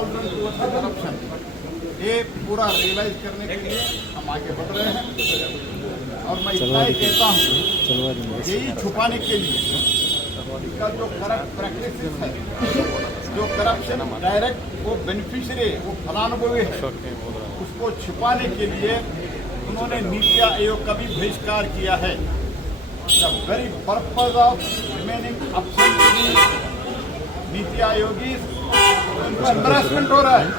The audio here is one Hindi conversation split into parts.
टॉलरेंस टुवर्ड्स करप्शन ये पूरा रियलाइज़ करने के लिए हम आगे बढ़ रहे हैं। और मैं इतना ही कहता हूँ यही छुपाने के लिए इसका जो करप्ट प्रैक्टिस है जो करप्शन डायरेक्ट वो बेनिफिशियरी वो फलानुभवी है उसको छुपाने के लिए उन्होंने नीति आयोग का भी बहिष्कार किया है। The very purpose of remaining NITI आयोगी उनको एम्बेरसमेंट हो रहा है।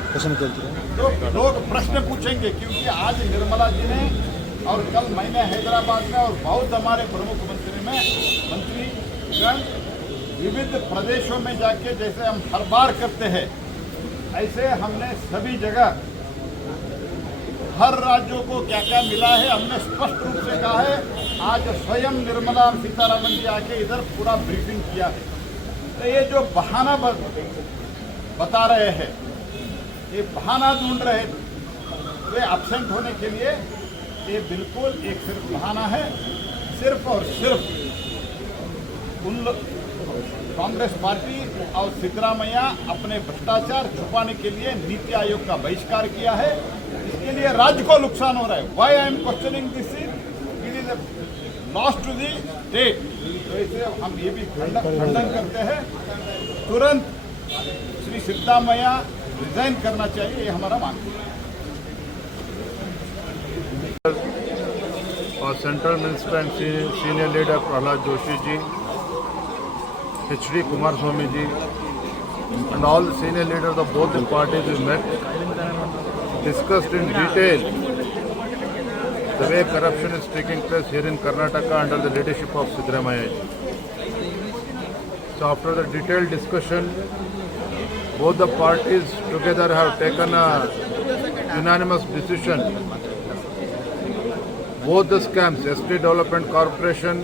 तो लोग प्रश्न पूछेंगे क्योंकि आज निर्मला जी ने और कल मैंने हैदराबाद में और बहुत हमारे प्रमुख मंत्री में मंत्रीगण विविध प्रदेशों में जाके जैसे हम हर बार करते हैं ऐसे हमने सभी जगह हर राज्यों को क्या क्या मिला है हमने स्पष्ट रूप से कहा है आज स्वयं निर्मला सीतारामन जी आके इधर पूरा ब्रीफिंग किया है। तो ये जो बहाना ब- बता रहे हैं ये बहाना ढूंढ रहे वे एबसेंट होने के लिए ये बिल्कुल एक सिर्फ़ बहाना है, सिर्फ़ और सिर्फ़ उन कांग्रेस पार्टी और सिद्धरामैया अपने भ्रष्टाचार छुपाने के लिए नीति आयोग का बहिष्कार किया है। इसके लिए राज्य को नुकसान हो रहा है। Why I am questioning this it is loss to the state तो इसे हम ये भी खंडन खंडन करते हैं। तुरंत श्री सिद्धामया रिजाइन करना चाहिए, ये हमारा मांग और central minister and senior leader Pralhad Joshi ji H D Kumaraswamy ji and all senior leaders of both parties is met discussed in detail the way corruption is taking place here in Karnataka under the leadership of Siddaramaiah ji so after the detail discussion both the parties together have taken a unanimous decision. Both the scams, SP Development Corporation,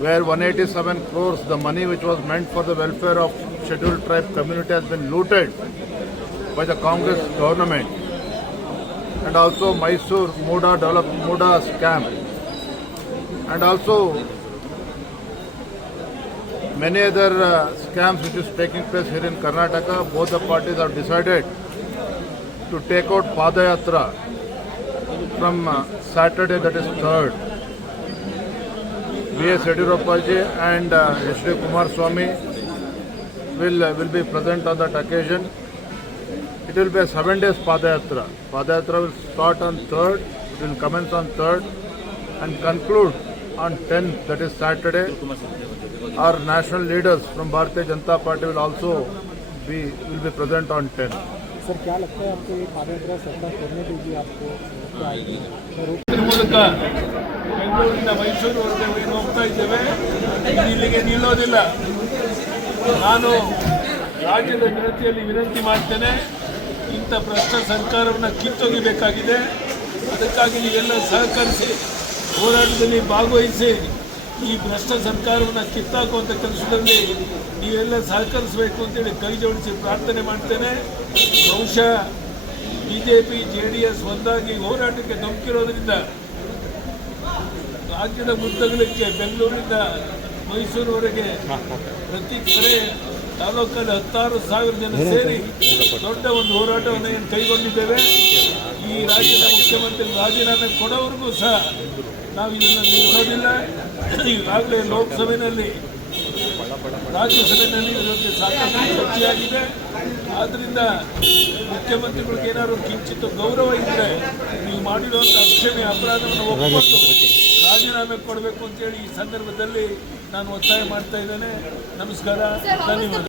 where 187 crores, the money which was meant for the welfare of scheduled tribe community has been looted by the Congress government, and also Mysore Muda develop Muda scam, and also many other uh, scams which is taking place here in Karnataka. Both the parties have decided to take out Padayatra from uh, Saturday, that is 3rd. V.S. Yediyurappa ji and uh. Kumar Swami will, uh, will be present on that occasion. It will be a seven days Padayatra. Padayatra will start on 3rd, it will commence on 3rd and conclude on 10th, that is Saturday. Our national leaders from Bharatiya Janata Party will also be, will be present on 10th. Sir क्या लगता है आपको ये पादयात्रा सरकार करने देगी आपको क्या आएगी सर ಇದ್ರ ಮೂಲಕ ಬೆಂಗಳೂರಿನ ಮೈಸೂರುವರೆಗೆ ಏನು ಹೋಗ್ತಾ ಇದ್ದೇವೆ ಇದು ಇಲ್ಲಿಗೆ ನಿಲ್ಲೋದಿಲ್ಲ ನಾನು ರಾಜ್ಯದ ಜನತೆಯಲ್ಲಿ ವಿನಂತಿ ಮಾಡ್ತೇನೆ ಇಂಥ ಭ್ರಷ್ಟ ಸರ್ಕಾರವನ್ನು ಕಿತ್ತೊಗಿಬೇಕಾಗಿದೆ ಅದಕ್ಕಾಗಿ ನೀವೆಲ್ಲ ಸಹಕರಿಸಿ ಹೋರಾಟದಲ್ಲಿ ಭಾಗವಹಿಸಿ ಈ ಭ್ರಷ್ಟ ಸರ್ಕಾರವನ್ನು ಕಿತ್ತಾಕುವಂಥ ಕೆಲಸದಲ್ಲಿ ನೀವೆಲ್ಲ ಸಹಕರಿಸಬೇಕು ಅಂತೇಳಿ ಕೈ ಜೋಡಿಸಿ ಪ್ರಾರ್ಥನೆ ಮಾಡ್ತೇನೆ. ಬಹುಶಃ B J P J D S ಒಂದಾಗಿ ಹೋರಾಟಕ್ಕೆ ಧುಮುಕಿರೋದ್ರಿಂದ ರಾಜ್ಯದ ಮುದ್ದಗಲಕ್ಕೆ ಬೆಂಗಳೂರಿನಿಂದ ಮೈಸೂರುವರೆಗೆ ಪ್ರತಿ ಕಡೆ ತಾಲೂಕಲ್ಲಿ ಹತ್ತಾರು ಸಾವಿರ ಜನ ಸೇರಿ ದೊಡ್ಡ ಒಂದು ಹೋರಾಟವನ್ನು ಏನು ಕೈಗೊಂಡಿದ್ದೇವೆ. ಈ ರಾಜ್ಯದ ಮುಖ್ಯಮಂತ್ರಿ ರಾಜೀನಾಮೆ ಕೊಡೋವರೆಗೂ ಸಹ ನಾವು ಇದನ್ನು ನಿಲ್ಲಿಸೋದಿಲ್ಲ ಈಗಾಗಲೇ ಲೋಕಸಭೆಯಲ್ಲಿ ರಾಜ್ಯಸಭೆಯಲ್ಲಿ ಇದಕ್ಕೆ ಸಾಕಷ್ಟು ಚರ್ಚೆಯಾಗಿದೆ. ಆದ್ದರಿಂದ ಮುಖ್ಯಮಂತ್ರಿಗಳಿಗೆ ಏನಾದ್ರು ಕಿಂಚಿತ್ತು ಗೌರವ ಇದ್ದರೆ ನೀವು ಮಾಡಿರುವಂಥ ಅಕ್ಷಮೆ ಅಪರಾಧವನ್ನು ಒಪ್ಪಿಕೊಂಡು ರಾಜೀನಾಮೆ ಕೊಡಬೇಕು ಅಂತೇಳಿ ಈ ಸಂದರ್ಭದಲ್ಲಿ ನಾನು ಒತ್ತಾಯ ಮಾಡ್ತಾ ಇದ್ದೇನೆ. ನಮಸ್ಕಾರ. ಧನ್ಯವಾದ